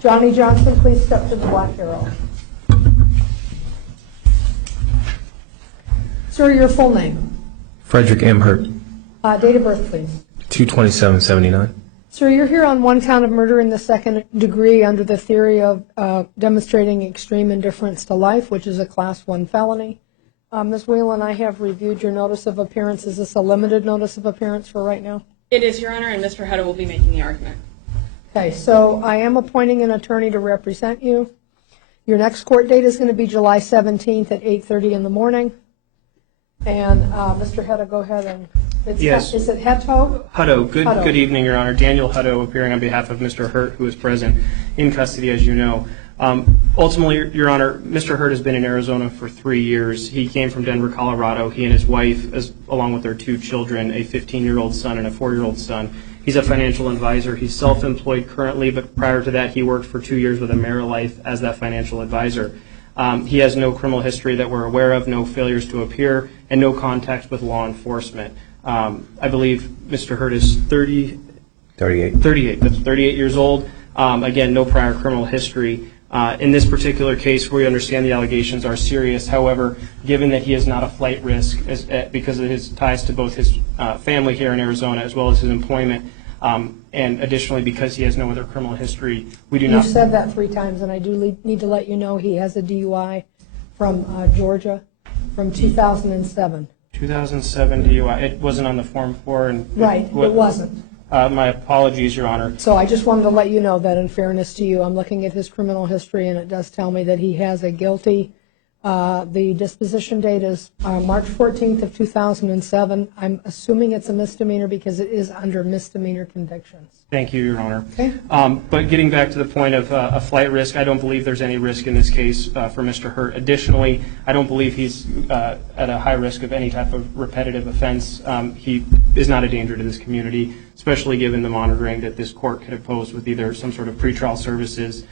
Johnny Johnson, please step to the black arrow. Sir, your full name. Frederick Hurt. Date of birth, please. 2/27/79. Sir, you're here on one count of murder in the second degree under the theory of demonstrating extreme indifference to life, which is a Class 1 felony. Ms. Whelan, I have reviewed your notice of appearance. Is this a limited notice of appearance for right now? It is, Your Honor, and Mr. Hutto will be making the argument. Okay, so I am appointing an attorney to represent you. Your next court date is going to be July 17th at 8:30 in the morning. And Mr. Hutto, go ahead and... Yes. Is it Hutto? Hutto. Hutto. Good evening, Your Honor. Daniel Hutto appearing on behalf of Mr. Hurt, who is present in custody, as you know. Ultimately, Your Honor, Mr. Hurt has been in Arizona for 3 years. He came from Denver, Colorado. He and his wife, along with their 2 children, a 15-year-old son and a 4-year-old son. He's a financial advisor. He's self-employed currently, but prior to that, he worked for 2 years with AmeriLife as that financial advisor. He has no criminal history that we're aware of, no failures to appear, and no contacts with law enforcement. I believe Mr. Hurt is 38. That's 38 years old. Again, no prior criminal history. In this particular case, we understand the allegations are serious. However, given that he is not a flight risk because of his ties to both his family here in Arizona as well as his employment, and additionally because he has no other criminal history, we do not... You've said that 3 times, and I do need to let you know he has a DUI from Georgia from 2007. 2007 DUI. It wasn't on the Form 4. Right, it wasn't. My apologies, Your Honor. So I just wanted to let you know that in fairness to you, I'm looking at his criminal history, and it does tell me that he has a guilty. The disposition date is March 14th of 2007. I'm assuming it's a misdemeanor because it is under misdemeanor convictions. Thank you, Your Honor. Okay. But getting back to the point of a flight risk, I don't believe there's any risk in this case for Mr. Hurt. Additionally, I don't believe he's at a high risk of any type of repetitive offense. He is not a danger to this community, especially given the monitoring that this court could impose with either some sort of pretrial services.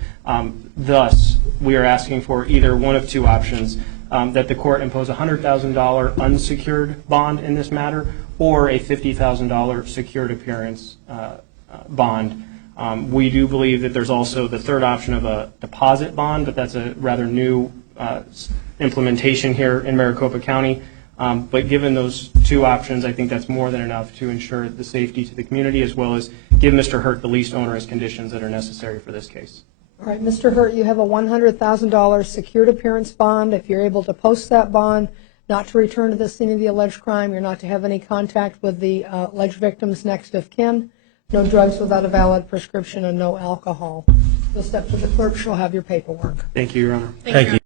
Thus, we are asking for either one of 2 options, that the court impose a $100,000 unsecured bond in this matter or a $50,000 secured appearance bond. We do believe that there's also the third option of a deposit bond, but that's a rather new implementation here in Maricopa County. But given those 2 options, I think that's more than enough to ensure the safety to the community as well as give Mr. Hurt the least onerous conditions that are necessary for this case. All right, Mr. Hurt, you have a $100,000 secured appearance bond. If you're able to post that bond, not to return to the scene of the alleged crime, you're not to have any contact with the alleged victim's next of kin, no drugs without a valid prescription, and no alcohol. You'll step to the clerk. She'll have your paperwork. Thank you, Your Honor. Thank you.